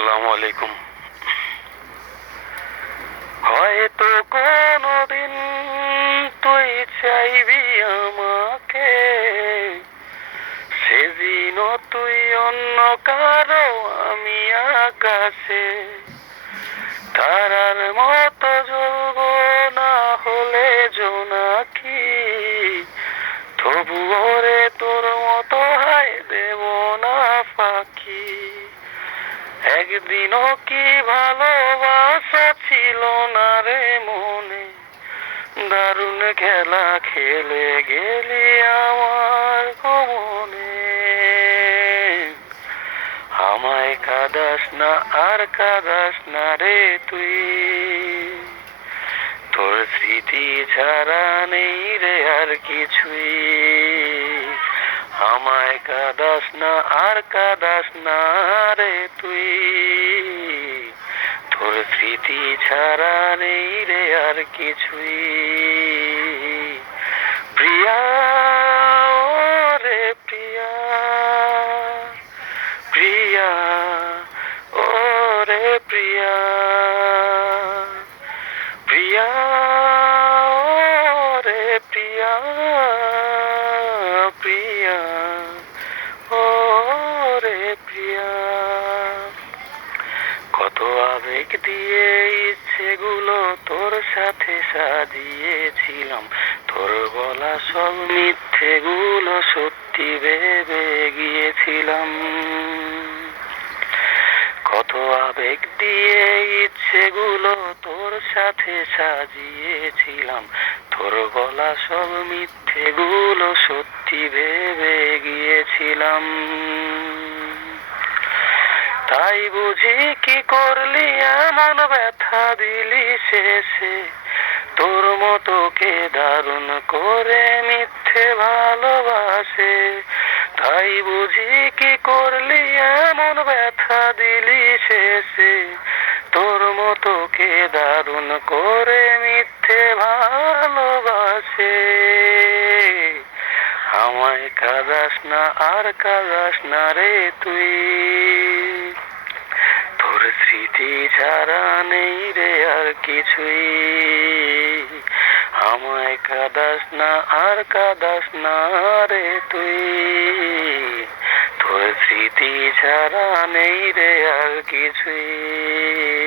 আসসালামু আলাইকুম। হয়তো কোনদিন তুই চাইবি আমাকে, সেদিন তুই অন্য কারো, আমি আকাশে তারার মতো জ্বলবো, না হলে জোনাকি, তবুও রে তোর মতো হায় দেব না ফাঁকি। একদিনও কি ভালোবাসা ছিল না রে মনে, দারুণ খেলা খেলে গেলি আমার মনে। আমায় কাঁদাস না আর কাঁদাস না রে তুই, তোর স্মৃতি ছাড়া নেই রে আর কিছুই। আমায় কাঁদাস না আর কাঁদাস না রে তুই, তোর স্মৃতি ছাড়া নেই রে আর কিছুই। প্রিয়া ও রে প্রিয়া, প্রিয়া ও রে প্রিয়া, প্রিয়া ও রে প্রিয়া, প্রিয়া ও রে প্রিয়া। কত আবেগ দিয়ে ইচ্ছেগুলো তোর সাথে সাজিয়েছিলাম, তোর বলা সব মিথ্যেগুলো সত্যি ভেবে গিয়েছিলাম। কত আবেগ দিয়ে ইচ্ছেগুলো তোর সাথে সাজিয়েছিলাম, তোর বলা সব মিথ্যেগুলো সত্যি ভেবে গিয়েছিলাম। তাই বুঝি কি করলি এমন ব্যথা দিলি শেষে, তোর মতো কে দারুণ করে মিথ্যে ভালোবাসে। তাই বুঝি কি করলি এমন ব্যথা দিলি শেষে, তোর মতো কে দারুণ করে মিথ্যে ভালোবাসে। আমায় কাঁদাস না আর কাঁদাস না রে তুই, তোর স্মৃতি ছাড়া নেই রে আর কিছুই। আমায় কাঁদাস না আর কাঁদাস না রে তুই, তোর স্মৃতি ছাড়া নেই রে আর কিছুই।